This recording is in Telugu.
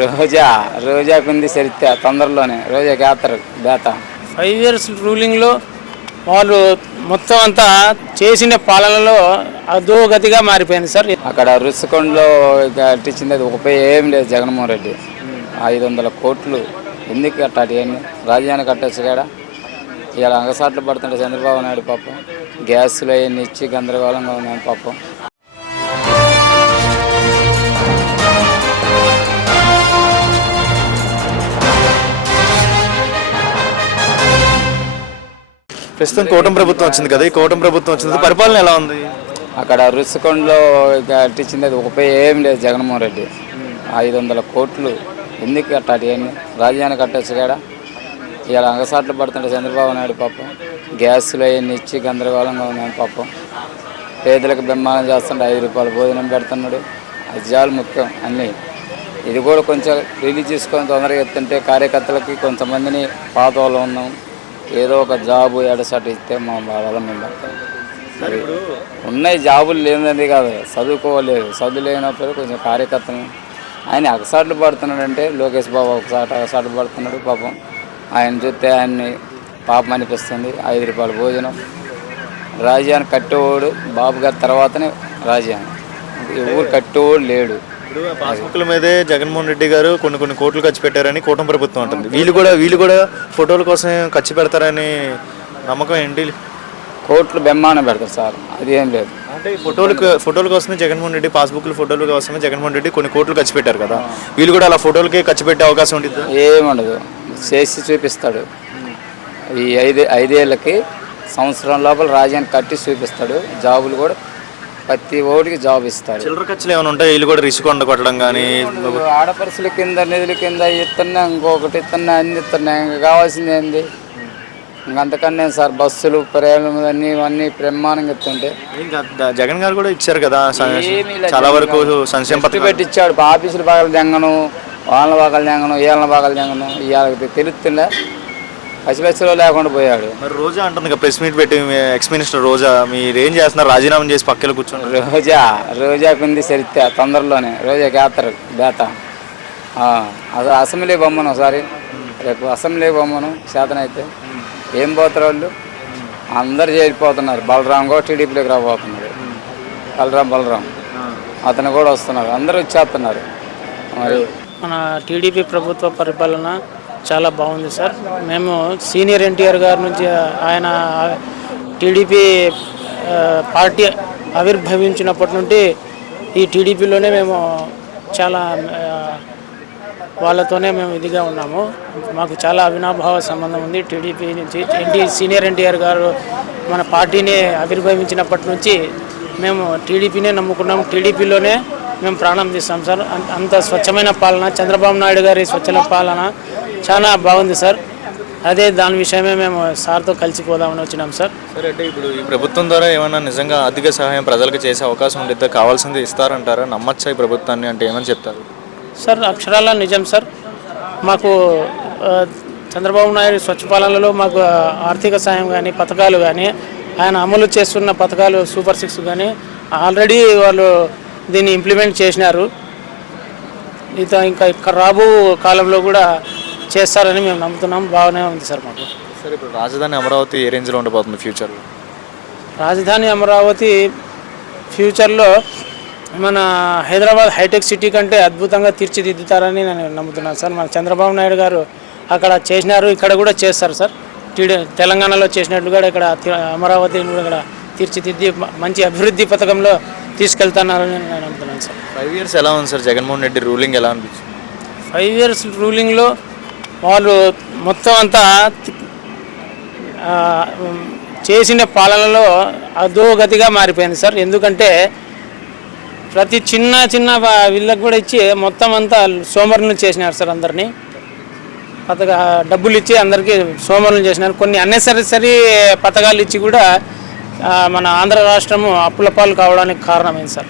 రోజా రోజాకుంది చరిత్ర తొందరలోనే. రోజాకి యాత్ర బేత ఫైవ్ ఇయర్స్ రూలింగ్లో వాళ్ళు మొత్తం అంతా చేసిన పాలనలో అధోగతిగా మారిపోయింది సార్. అక్కడ రుషికొండలో కట్టించింది అది ఒక పై ఏం లేదు జగన్మోహన్ రెడ్డి. ఐదు వందల కోట్లు ఎందుకు కట్టాలి అని రాజధాని కట్టొచ్చు కాడ ఇలా అంగసాట్లు పడుతుంటే చంద్రబాబు నాయుడు పాపం. గ్యాస్లు అవన్నీ ఇచ్చి గందరగోళంగా ఉన్నాను పాపం. ప్రస్తుతం కూటమి ప్రభుత్వం వచ్చింది కదా ఈ కూటమి ప్రభుత్వం వచ్చింది పరిపాలన ఎలా ఉంది? అక్కడ రుషికొండలో కట్టించింది అది ఒక ఏం లేదు జగన్మోహన్ రెడ్డి. ఐదు వందల కోట్లు ఎందుకు కట్టాలి అని రాజధాని కట్టొచ్చు కాడ ఇలా అంగసాట్లు పడుతుంటే చంద్రబాబు నాయుడు పాపం గ్యాస్లు అవన్నీ ఇచ్చి గందరగోళంగా ఉన్నాను పాపం. పేదలకు బ్రహ్మానం చేస్తుంటే ఐదు రూపాయలు భోజనం పెడుతున్నాడు. అది చాలు ముఖ్యం అన్నీ. ఇది కూడా కొంచెం రిలీజ్ చేసుకొని తొందరగా ఎత్తుంటే కార్యకర్తలకి కొంతమందిని పాత వాళ్ళు ఉన్నాం. ఏదో ఒక జాబు ఎడసట ఇస్తే మా బాధ మేము ఉన్నాయి జాబులు లేదండి కాదు చదువుకోలేదు. చదువు లేనప్పుడు కొంచెం కార్యకర్తను ఆయన అగసాట్లు పడుతున్నాడంటే లోకేష్ బాబు ఒకసారి అగసాట్లు పడుతున్నాడు పాపం. ఆయన చూస్తే ఆయన్ని పాపం అనిపిస్తుంది. ఐదు రూపాయల భోజనం. రాజ్యాన్ని కట్టేవాడు బాబు గారి తర్వాతనే రాజ్యాన్ని ఎవరు కట్టేవాడు లేడు. ఇప్పుడు ఆ పాస్బుక్ల మీదే జగన్మోహన్ రెడ్డి గారు కొన్ని కొన్ని కోట్లు ఖర్చు పెట్టారని కూటమి ప్రభుత్వం అంటుంది. వీళ్ళు కూడా వీళ్ళు కూడా ఫోటోల కోసం ఖర్చు పెడతారని నమ్మకం ఏంటి? కోట్లు బెమ్మానం పెడతారు సార్. అది ఏం లేదు. అంటే ఈ ఫోటోలకు ఫోటోల కోసమే జగన్మోహన్ రెడ్డి పాస్బుక్ల ఫోటోల కోసమే జగన్మోహన్ రెడ్డి కొన్ని కోట్లు ఖర్చు పెట్టారు కదా. వీళ్ళు కూడా అలా ఫోటోలకే ఖర్చు పెట్టే అవకాశం ఉంటుంది ఏముండదు చేసి చూపిస్తాడు. ఈ ఐదు ఐదేళ్ళకి సంవత్సరం లోపల రాజ్యాన్ని కట్టి చూపిస్తాడు. జాబులు కూడా ప్రతి ఓడికి జాబ్ ఇస్తాడు. చిల్లర ఖర్చులు ఏమైనా ఉంటాయి? వీళ్ళు కూడా రిసుకొండ కొట్టడం కానీ ఆడపరుసుల కింద నిధుల కింద ఇస్తున్నా ఇంకొకటి ఇస్తున్నా అన్ని ఇస్తున్నా ఇంకా కావాల్సింది ఏంది? ఇంకంతకన్నా సార్? బస్సులు ప్రయాణం అన్నీ ఇవన్నీ బ్రహ్మాండంగా ఇస్తుంటే. ఇంకా జగన్ గారు కూడా ఇచ్చారు కదా. చాలా వరకు సంక్షేమ ఖర్చు పథకాలు. పెట్టించాడు ఆఫీసులు బాగా తెంగను వాళ్ళ బాగా తెంగను వీళ్ళ బాగా తెంగను ఇవాళ తెలుస్తుండే పసిపచ్చిలో లేకుండా పోయాడు. మరి రోజా అంటుంది కదా ప్రెస్ మీట్ పెట్టి మీ ఎక్స్ మినిస్టర్ రోజా మీరు ఏం చేస్తున్నారు? రాజీనామా చేసి పక్కన కూర్చోండి రోజా రోజాకుంది చరిత్ర తొందరలోనే. రోజాకి యాత్ర బేత ఆ, అది అసెంబ్లీ బొమ్మను ఒకసారి. రేపు అసెంబ్లీ బొమ్మను శాతం అయితే ఏం పోతారు వాళ్ళు? అందరు చేరిపోతున్నారు. బలరాం కూడా టీడీపీలోకి రాబోతున్నాడు. బలరాం బలరాం. అతను కూడా వస్తున్నారు అందరూ వచ్చేస్తున్నారు. మరి మన టీడీపీ ప్రభుత్వ పరిపాలన చాలా బాగుంది సార్. మేము సీనియర్ ఎన్టీఆర్ గారి నుంచి ఆయన టీడీపీ పార్టీ ఆవిర్భవించినప్పటి నుండి ఈ టీడీపీలోనే మేము చాలా వాళ్ళతోనే మేము ఇదిగా ఉన్నాము. మాకు చాలా అవినాభావ సంబంధం ఉంది టీడీపీ నుంచి. ఎన్టీ సీనియర్ ఎన్టీఆర్ గారు మన పార్టీని ఆవిర్భవించినప్పటి నుంచి మేము టీడీపీనే నమ్ముకున్నాము. టీడీపీలోనే మేము ప్రాణం తీస్తాం సార్. అంత స్వచ్ఛమైన పాలన చంద్రబాబు నాయుడు గారి స్వచ్ఛమైన పాలన చాలా బాగుంది సార్. అదే దాని విషయమే మేము సార్తో కలిసిపోదామని వచ్చినాం సార్. సరే అంటే ఇప్పుడు ఈ ప్రభుత్వం ద్వారా ఏమైనా నిజంగా ఆర్థిక సహాయం ప్రజలకు చేసే అవకాశం ఉండిద్దా? కావాల్సింది ఇస్తారంటారా? నమ్మచ్చా ఈ ప్రభుత్వాన్ని అంటే ఏమని చెప్తారు? సార్ అక్షరాల నిజం సార్. మాకు చంద్రబాబు నాయుడు స్వచ్ఛ పాలనలో మాకు ఆర్థిక సాయం కానీ పథకాలు కానీ ఆయన అమలు చేస్తున్న పథకాలు సూపర్ సిక్స్ కానీ ఆల్రెడీ వాళ్ళు దీన్ని ఇంప్లిమెంట్ చేసినారు. ఇత ఇంకా ఇక్కడ రాబో కాలంలో కూడా చేస్తారని మేము నమ్ముతున్నాం. బాగానే ఉంది సార్ మాకు. సరే ఇప్పుడు రాజధాని అమరావతి ఏ రేంజ్లో ఉండబోతుంది ఫ్యూచర్లో రాజధాని అమరావతి ఫ్యూచర్లో మన హైదరాబాద్ హైటెక్ సిటీ కంటే అద్భుతంగా తీర్చిదిద్దుతారని నేను నమ్ముతున్నాను సార్. మన చంద్రబాబు నాయుడు గారు అక్కడ చేసినారు ఇక్కడ కూడా చేస్తారు సార్. టీడీ తెలంగాణలో చేసినట్లు కూడా ఇక్కడ అమరావతిని కూడా ఇక్కడ తీర్చిదిద్ది మంచి అభివృద్ధి పథకంలో తీసుకెళ్తున్నారని నేను నమ్ముతున్నాను సార్. ఫైవ్ ఇయర్స్ ఎలా ఉంది సార్? జగన్మోహన్ రెడ్డి రూలింగ్ ఎలా అనిపించింది ఫైవ్ ఇయర్స్ రూలింగ్లో వాళ్ళు మొత్తం అంతా చేసిన పాలనలో అధోగతిగా మారిపోయింది సార్. ఎందుకంటే ప్రతి చిన్న చిన్న వా- వీళ్ళకి కూడా ఇచ్చి మొత్తం అంతా సోమరులను చేసినారు సార్ అందరినీ. పథకా డబ్బులు ఇచ్చి అందరికీ సోమరులు చేసినారు. కొన్ని అన్నెసరీ పథకాలు ఇచ్చి కూడా మన ఆంధ్ర రాష్ట్రము అప్పుల పాలు కావడానికి కారణమైంది సార్.